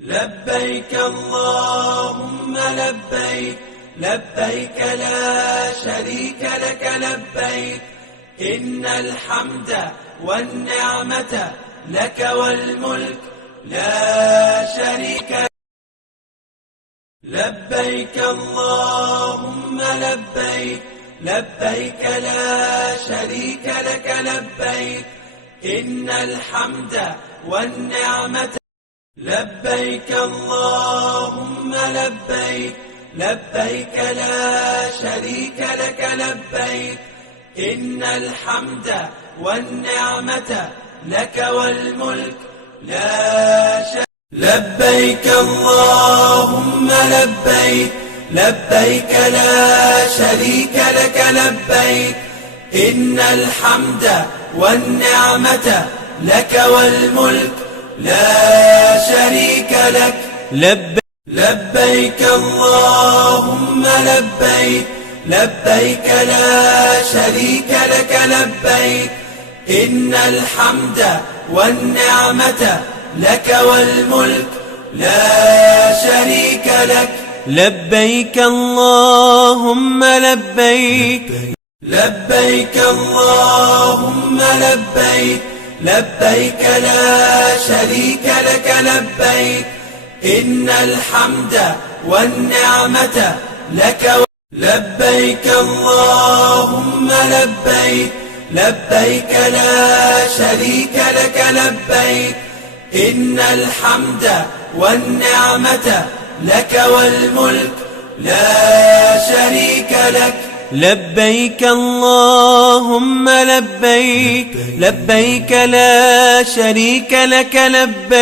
لبيك اللهم لبيك، لبيك لا شريك لك لبيك، إن الحمد والنعمة لك والملك لا شريك لك. لبيك اللهم لبيك، لبيك لا شريك لك لبيك، إن الحمد والنعمة. لبيك اللهم لبيك، لبيك لا شريك لك لبيك، إن الحمد والنعمة لك والملك لا شريك. لبيك اللهم لبيك، لبيك لا شريك لك لبيك، إن الحمد والنعمة لك والملك لا شريك لك. لبيك اللهم لبيك، لبيك لا شريك لك لبيك، إن الحمد والنعمة لك والملك لا شريك لك. لبيك اللهم لبيك، لبيك اللهم لبيك، لبيك لا شريك لك لبيك، إن الحمد والنعمة لك. لبيك اللهم لبيك، لبيك لا شريك لك لبيك، إن الحمد والنعمة لك والملك لا شريك لك. لبيك اللهم لبيك، لبيك لا شريك لك لبيك.